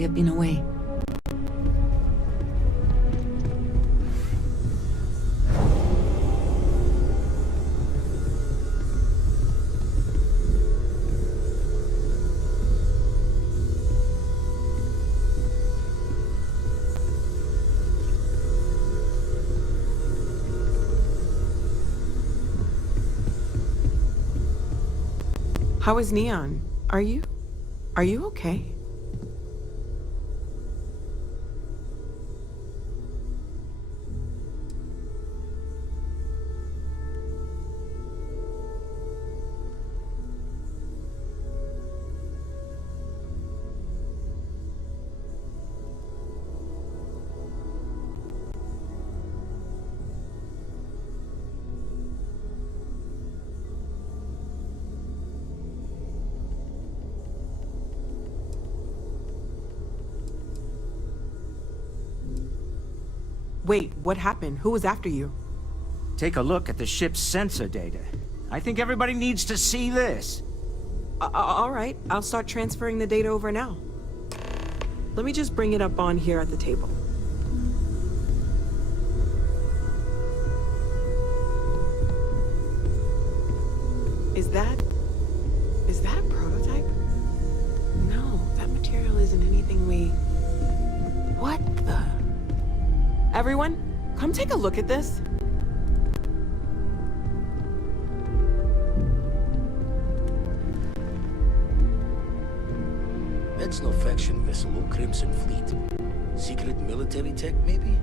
we have been away. How is Neon? Are you okay? Wait, what happened? Who was after you? Take a look at the ship's sensor data. I think everybody needs to see this. All right, I'll start transferring the data over now. Let me just bring it up on here at the table. Is that a prototype? No, that material isn't anything we... What the... Everyone, come take a look at this. That's no faction vessel or Crimson Fleet. Secret military tech, maybe?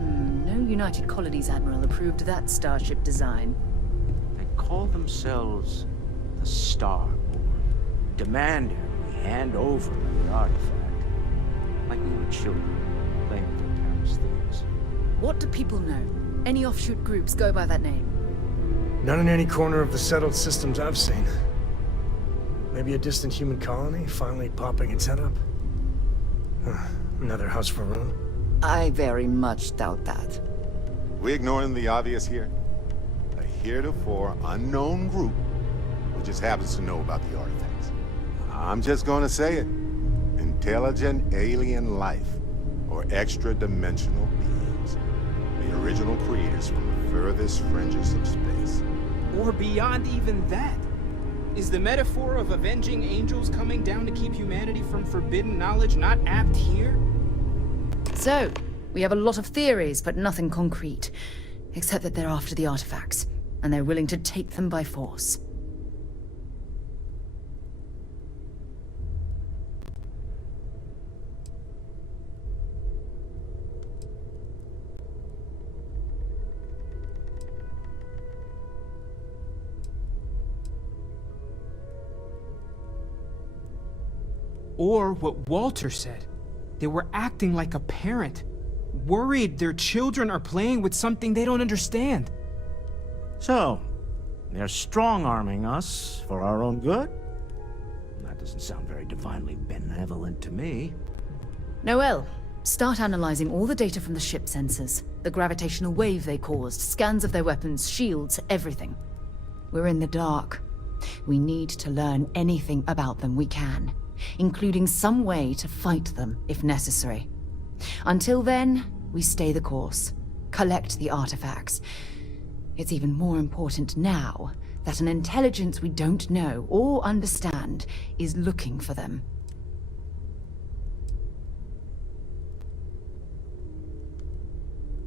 No United Colonies Admiral approved that starship design. They call themselves the Starborn. Demanded we hand over the artifact. Like we were children, playing with their parents' things. What do people know? Any offshoot groups go by that name? Not in any corner of the settled systems I've seen. Maybe a distant human colony finally popping its head up? Another house for Rune? I very much doubt that. We ignoring the obvious here? A heretofore unknown group who just happens to know about the artifacts. I'm just gonna say it. Intelligent alien life, or extra-dimensional beings. The original creators from the furthest fringes of space. Or beyond even that. Is the metaphor of avenging angels coming down to keep humanity from forbidden knowledge not apt here? So, we have a lot of theories, but nothing concrete. Except that they're after the artifacts, and they're willing to take them by force. Or what Walter said. They were acting like a parent. Worried their children are playing with something they don't understand. So, they're strong-arming us for our own good? That doesn't sound very divinely benevolent to me. Noel, start analyzing all the data from the ship sensors. The gravitational wave they caused, scans of their weapons, shields, everything. We're in the dark. We need to learn anything about them we can, including some way to fight them if necessary. Until then, we stay the course, collect the artifacts. It's even more important now that an intelligence we don't know or understand is looking for them.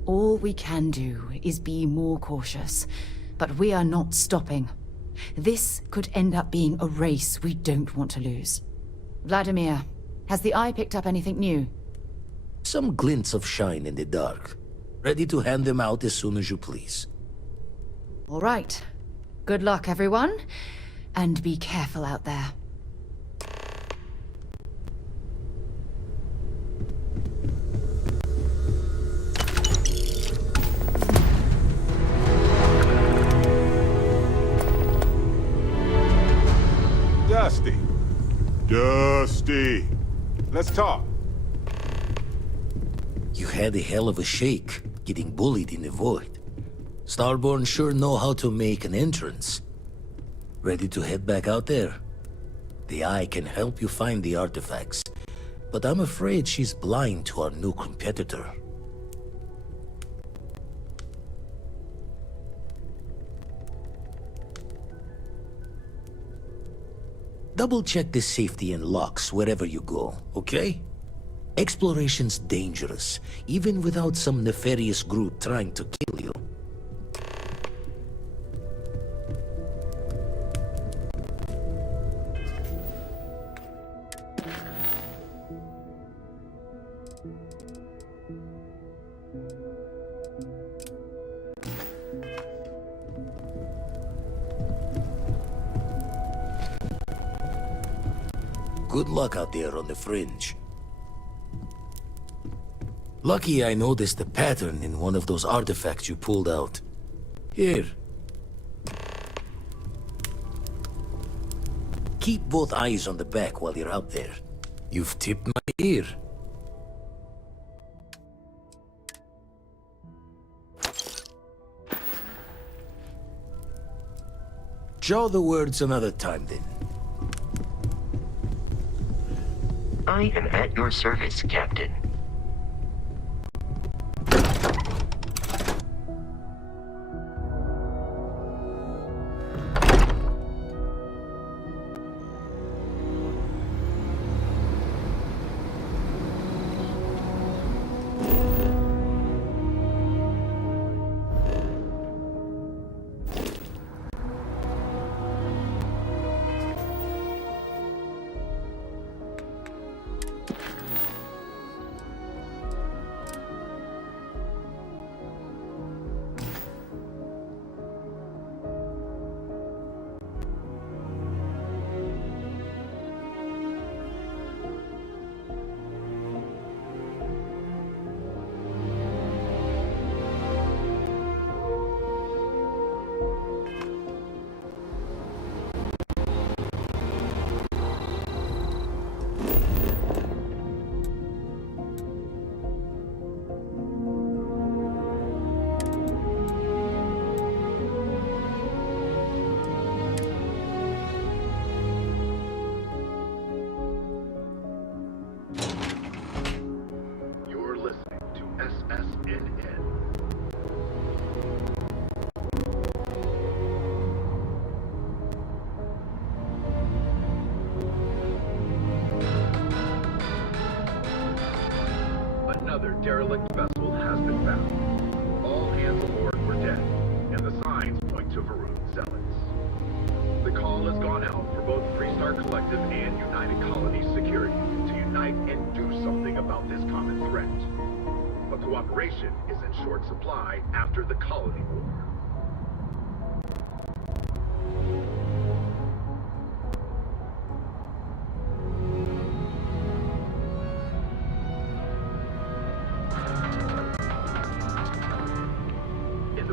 All we can do is be more cautious, but we are not stopping. This could end up being a race we don't want to lose. Vladimir, has the Eye picked up anything new? Some glints of shine in the dark. Ready to hand them out as soon as you please. All right. Good luck, everyone. And be careful out there. Dusty, let's talk. You had a hell of a shake, getting bullied in the void. Starborn sure know how to make an entrance. Ready to head back out there? The Eye can help you find the artifacts. but I'm afraid she's blind to our new competitor. Double-check the safety and locks wherever you go, okay? Exploration's dangerous, even without some nefarious group trying to kill you. Good luck out there on the fringe. Lucky I noticed a pattern in one of those artifacts you pulled out. Here. Keep both eyes on the back while you're out there. You've tipped my ear. Jaw the words another time, then. I am at your service, Captain. Another derelict vessel has been found. All hands aboard were dead, and the signs point to Varun zealots. The call has gone out for both Freestar Collective and United Colonies security to unite and do something about this common threat. But cooperation is in short supply after the Colony War.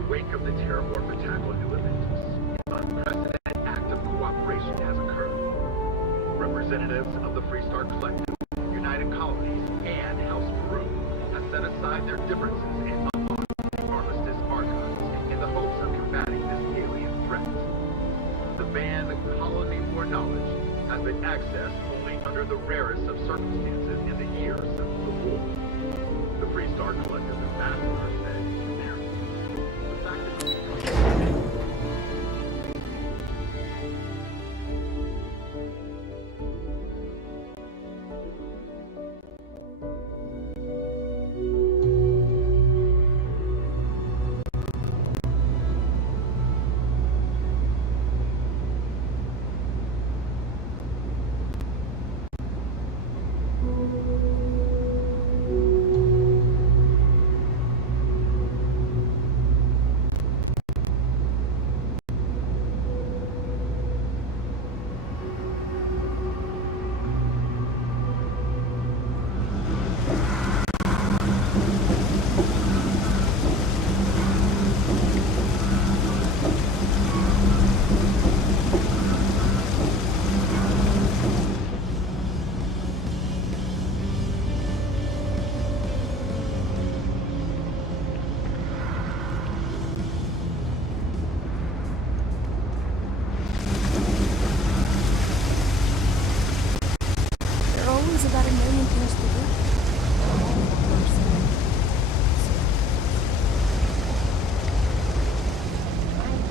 Wake of the terraform attack on New Atlantis, an unprecedented act of cooperation has occurred. Representatives of the Freestar Collective, United Colonies, and House Peru have set aside their differences and unlocked the Armistice Archives in the hopes of combating this alien threat. The banned Colony War knowledge has been accessed only under the rarest of circumstances in the years since the war. The Freestar Collective ambassador said,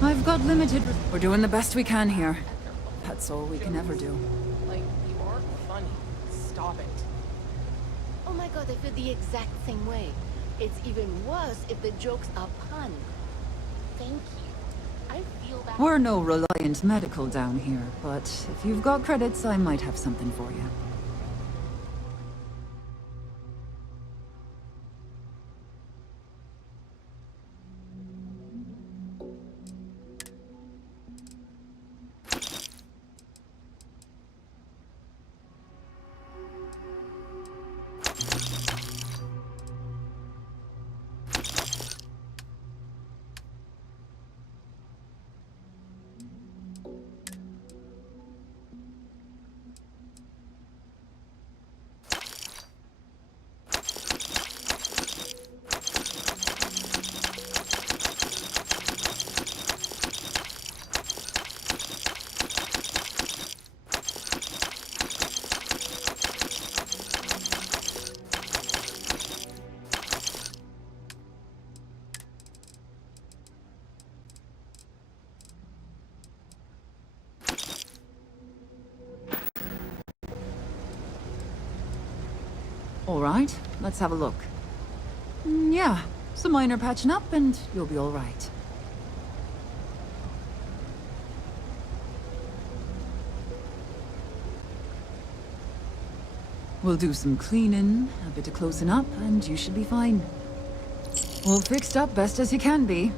I've got limited... We're doing the best we can here. That's all we can ever do. Like, you aren't funny. Stop it. Oh my god, I feel the exact same way. It's even worse if the joke's a pun. Thank you. I feel that... We're no Reliant Medical down here, but if you've got credits, I might have something for you. All right, let's have a look. Yeah, some minor patching up and you'll be all right. We'll do some cleaning, a bit of closing up, and you should be fine. All fixed up best as you can be.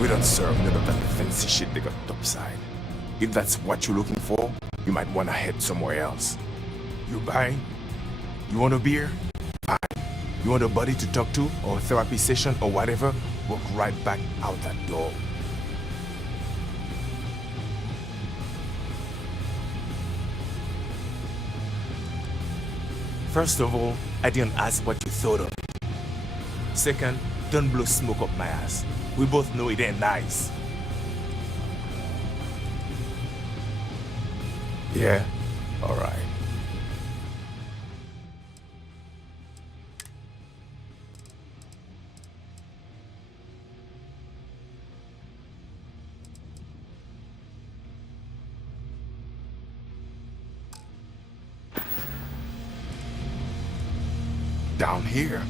We don't serve none of that fancy shit they got topside. If that's what you're looking for, you might want to head somewhere else. You buying? You want a beer? Fine. You want a buddy to talk to, or a therapy session, or whatever? Walk right back out that door. First of all, I didn't ask what you thought of it. Second, don't blow smoke up my ass. We both know it ain't nice. Yeah? Alright. Down here?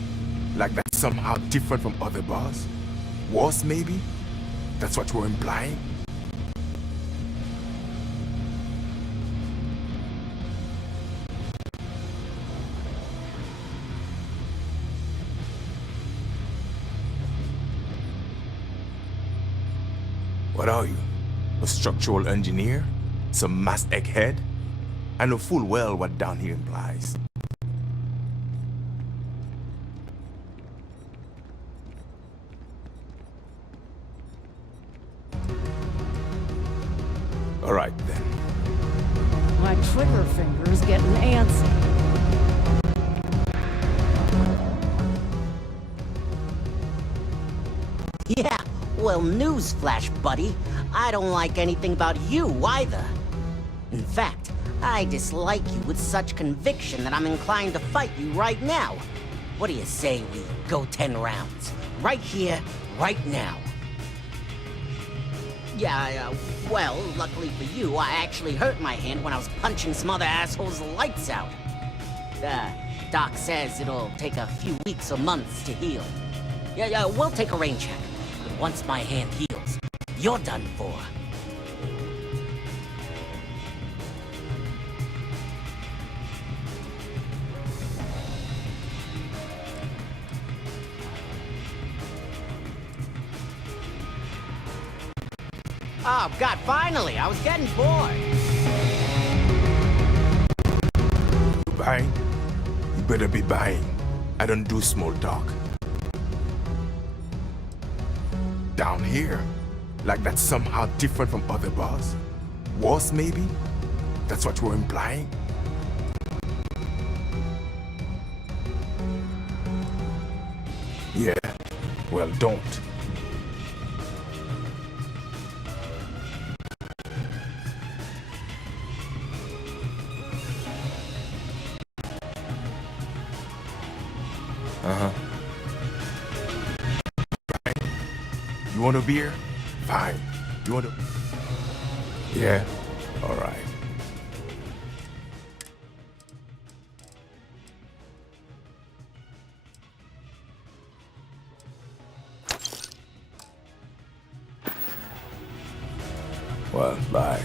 Like that's somehow different from other bars? Worse, maybe? That's what we're implying? What are you? A structural engineer? Some mass egghead? I know full well what down here implies. All right, then. My trigger finger's getting antsy. Yeah, well, newsflash, buddy. I don't like anything about you either. In fact, I dislike you with such conviction that I'm inclined to fight you right now. What do you say we go 10 rounds? Right here, right now. Yeah, well, luckily for you, I actually hurt my hand when I was punching some other assholes' lights out. Doc says it'll take a few weeks or months to heal. Yeah, we'll take a rain check. But once my hand heals, you're done for. Oh, God, finally! I was getting bored! You buying? You better be buying. I don't do small talk. Down here? Like that's somehow different from other bars? Worse, maybe? That's what we're implying? Well, don't. Uh-huh. Fine. You want a beer? Fine. You want a... Yeah? All right. Well, bye.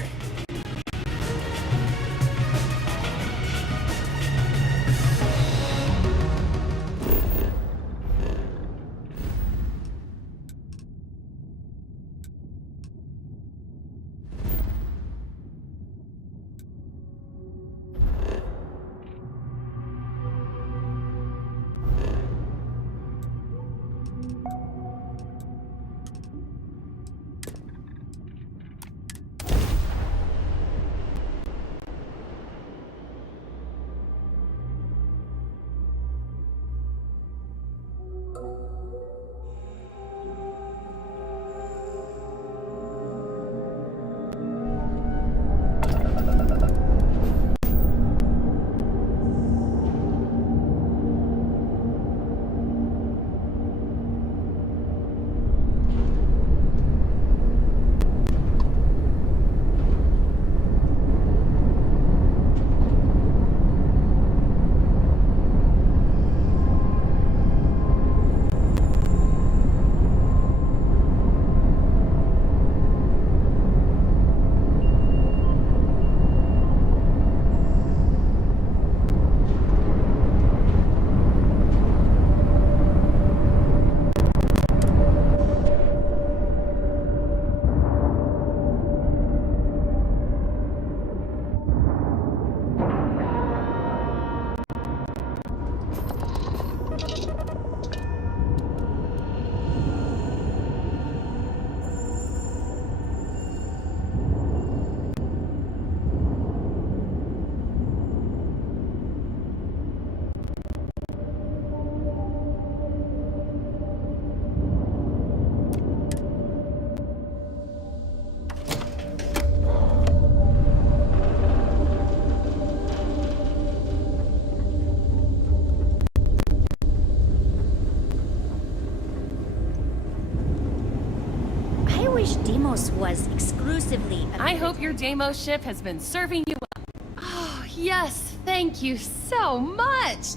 Deimos was exclusively... I hope your Deimos ship has been serving you well. Oh, yes, thank you so much!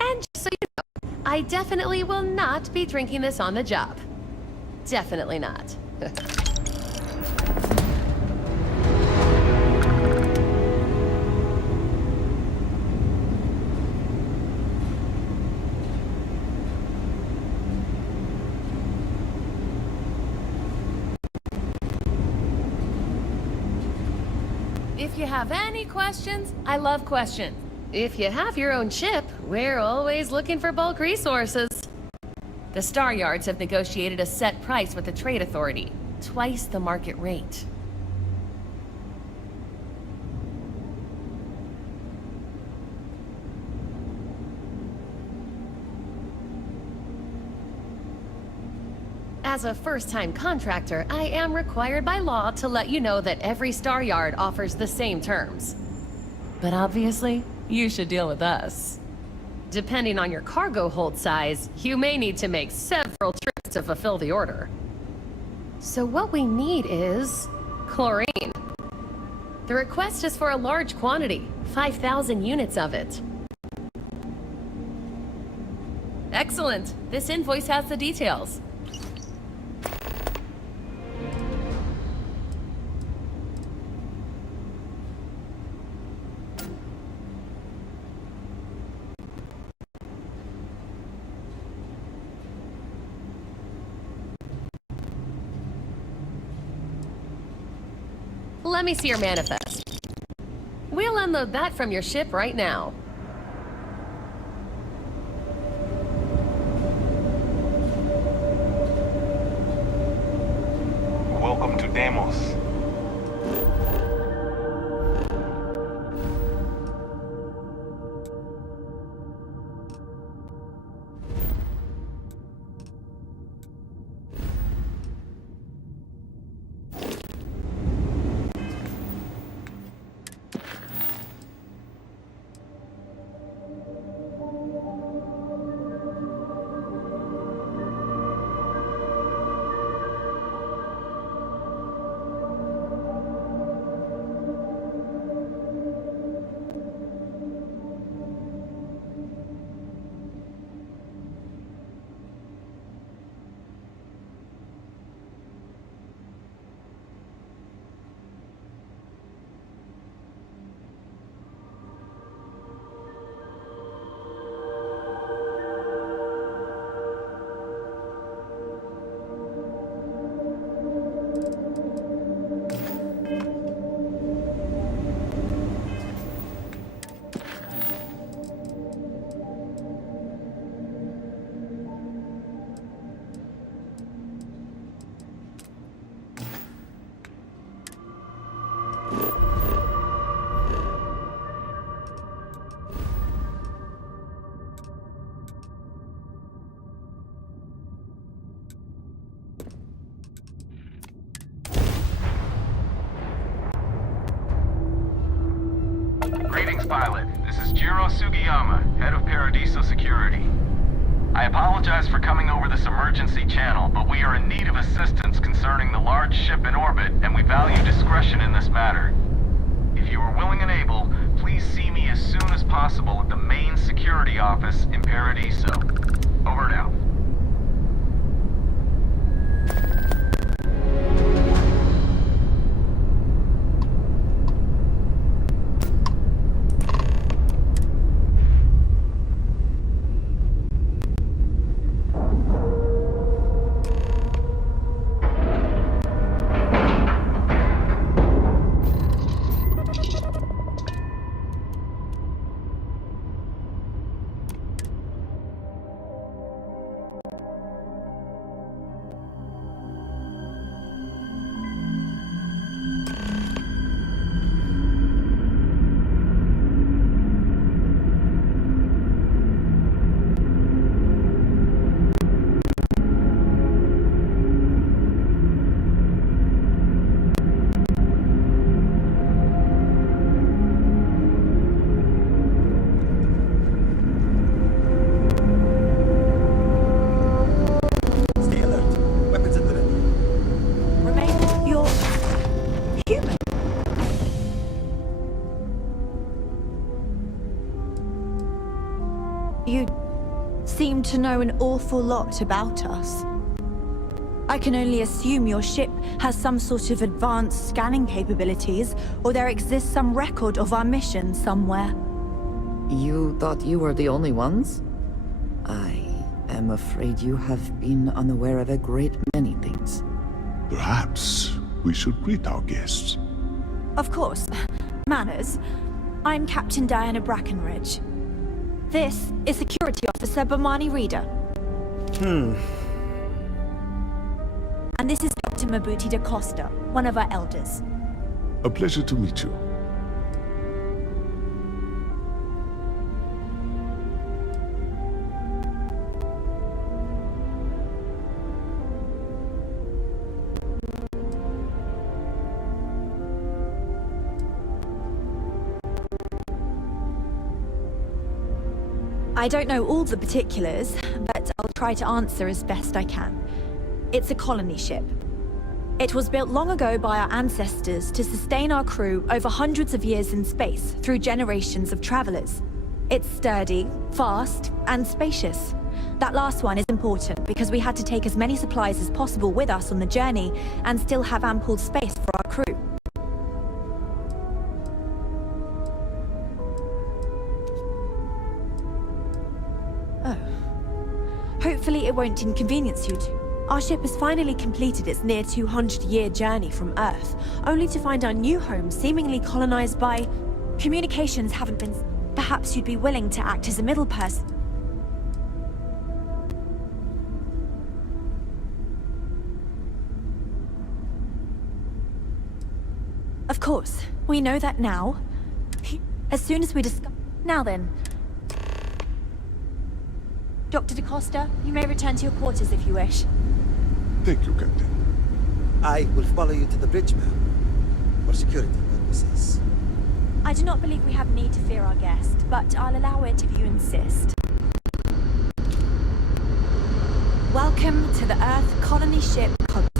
And just so you know, I definitely will not be drinking this on the job. Definitely not. If you have any questions, I love questions. If you have your own ship, we're always looking for bulk resources. The Star Yards have negotiated a set price with the Trade Authority, twice the market rate. As a first-time contractor, I am required by law to let you know that every Star Yard offers the same terms. But obviously, you should deal with us. Depending on your cargo hold size, you may need to make several trips to fulfill the order. So what we need is... chlorine. The request is for a large quantity, 5,000 units of it. Excellent. This invoice has the details. Let me see your manifest. We'll unload that from your ship right now. Welcome to Deimos. Greetings, pilot. This is Jiro Sugiyama, head of Paradiso Security. I apologize for coming over this emergency channel, but we are in need of assistance concerning the large ship in orbit, and we value discretion in this matter. If you are willing and able, please see me as soon as possible at the main security office in Paradiso. Over and out. You seem to know an awful lot about us. I can only assume your ship has some sort of advanced scanning capabilities, or there exists some record of our mission somewhere. You thought you were the only ones? I am afraid you have been unaware of a great many things. Perhaps we should greet our guests. Of course. Manners. I'm Captain Diana Brackenridge. This is Security Officer Bomani Reader. And this is Dr. Mabuti da Costa, one of our elders. A pleasure to meet you. I don't know all the particulars, but I'll try to answer as best I can. It's a colony ship. It was built long ago by our ancestors to sustain our crew over hundreds of years in space through generations of travelers. It's sturdy, fast, and spacious. That last one is important because we had to take as many supplies as possible with us on the journey and still have ample space for our crew. Hopefully it won't inconvenience you two. Our ship has finally completed its near 200-year journey from Earth, only to find our new home seemingly colonized by... Communications haven't been... Perhaps you'd be willing to act as a middle person. Of course, we know that now. As soon as we discover... Now then... Dr. da Costa, you may return to your quarters if you wish. Thank you, Captain. I will follow you to the bridge, ma'am, for security purposes. I do not believe we have need to fear our guest, but I'll allow it if you insist. Welcome to the Earth colony ship Constant.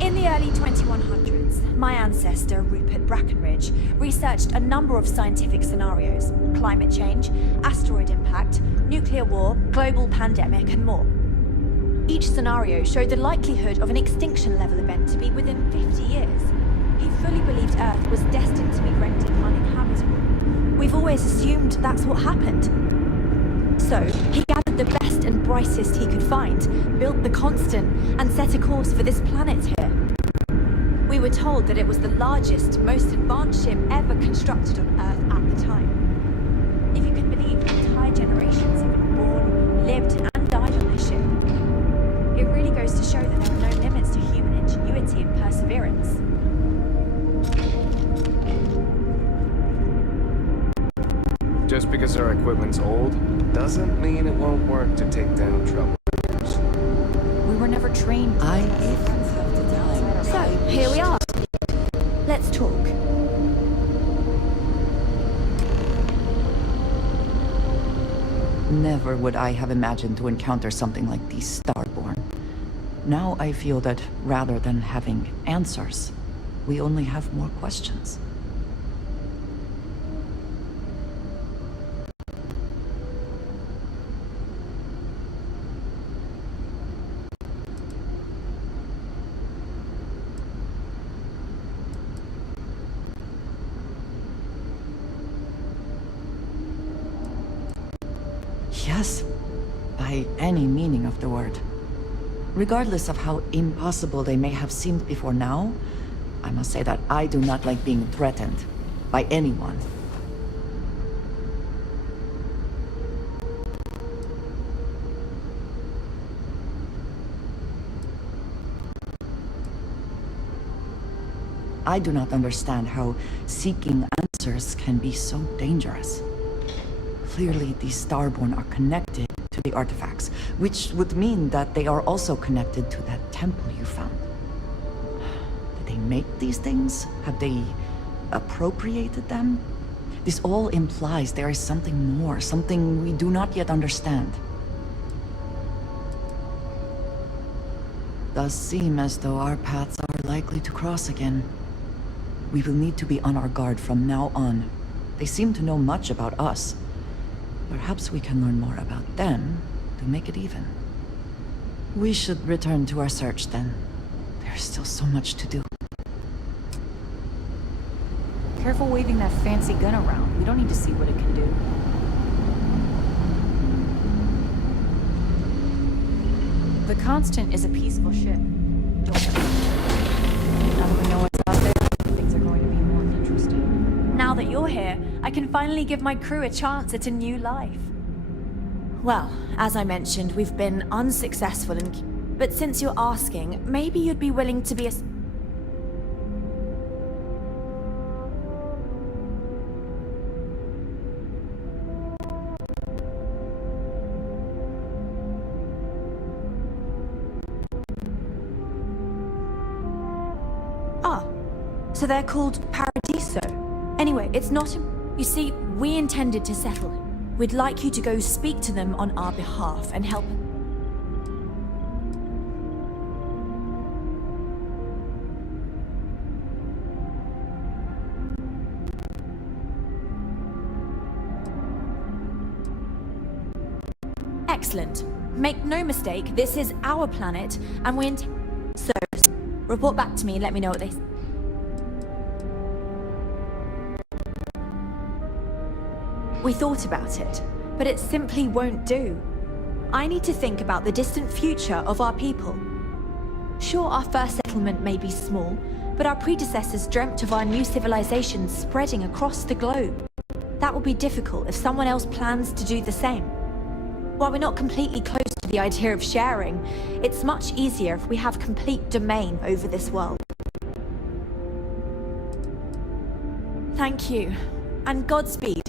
In the early 2100s, my ancestor, Rupert Brackenridge, researched a number of scientific scenarios: climate change, asteroid impact, nuclear war, global pandemic, and more. Each scenario showed the likelihood of an extinction-level event to be within 50 years. He fully believed Earth was destined to be rendered uninhabitable. We've always assumed that's what happened. So, he gathered the best and brightest he could find, built the Constant, and set a course for this planet here. We were told that it was the largest, most advanced ship ever constructed on Earth at the time. If you can believe, entire generations have been born, lived, and died on this ship. It really goes to show that there are no limits to human ingenuity and perseverance. Just because our equipment's old, doesn't mean it won't work to take down troublers. We were never trained. So, here we are. Let's talk. Never would I have imagined to encounter something like these Starborn. Now I feel that rather than having answers, we only have more questions. Yes, by any meaning of the word. Regardless of how impossible they may have seemed before now, I must say that I do not like being threatened by anyone. I do not understand how seeking answers can be so dangerous. Clearly, these Starborn are connected to the artifacts, which would mean that they are also connected to that temple you found. Did they make these things? Have they appropriated them? This all implies there is something more, something we do not yet understand. Does seem as though our paths are likely to cross again. We will need to be on our guard from now on. They seem to know much about us. Perhaps we can learn more about them to make it even. We should return to our search then. There's still so much to do. Careful waving that fancy gun around. We don't need to see what it can do. The Constant is a peaceful ship. Now that we know what's out there, things are going to be more interesting. Now that you're here, I can finally give my crew a chance at a new life. Well, as I mentioned, we've been unsuccessful in... But since you're asking, maybe you'd be willing to be a... Ah, so they're called Paradiso. Anyway, it's not... You see, we intended to settle it. We'd like you to go speak to them on our behalf and help... Excellent. Make no mistake, this is our planet, and we So, report back to me and let me know what they... We thought about it, but it simply won't do. I need to think about the distant future of our people. Sure, our first settlement may be small, but our predecessors dreamt of our new civilization spreading across the globe. That will be difficult if someone else plans to do the same. While we're not completely close to the idea of sharing, it's much easier if we have complete domain over this world. Thank you, and Godspeed.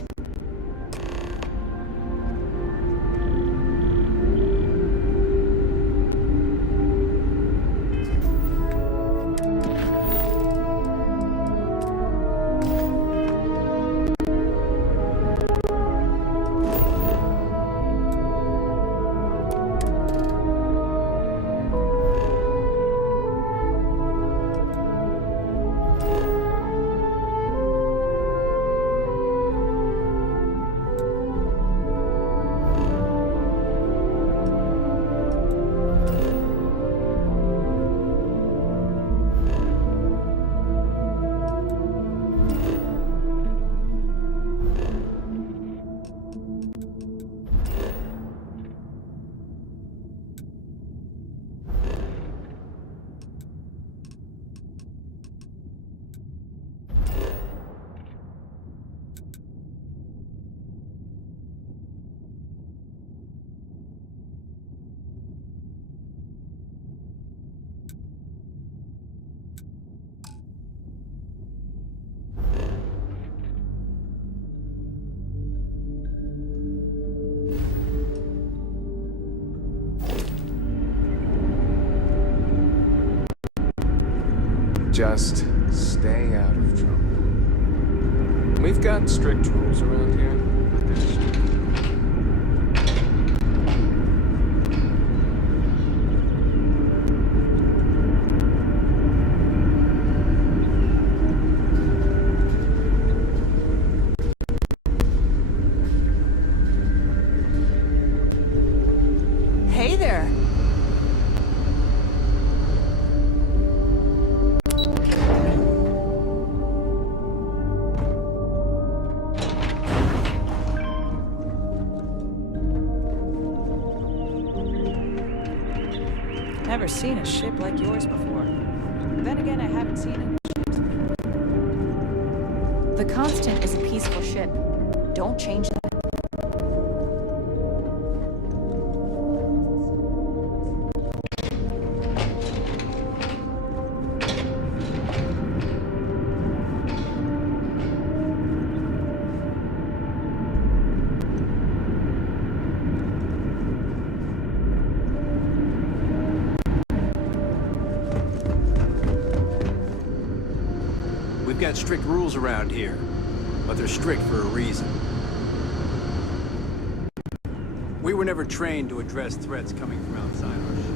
Just stay out of trouble. We've got strict rules around here, but there's... Never seen a ship like yours before. Then again, I haven't seen any ships. The Constant is a peaceful ship. Don't change that. We've got strict rules around here, but they're strict for a reason. We were never trained to address threats coming from outside our ship.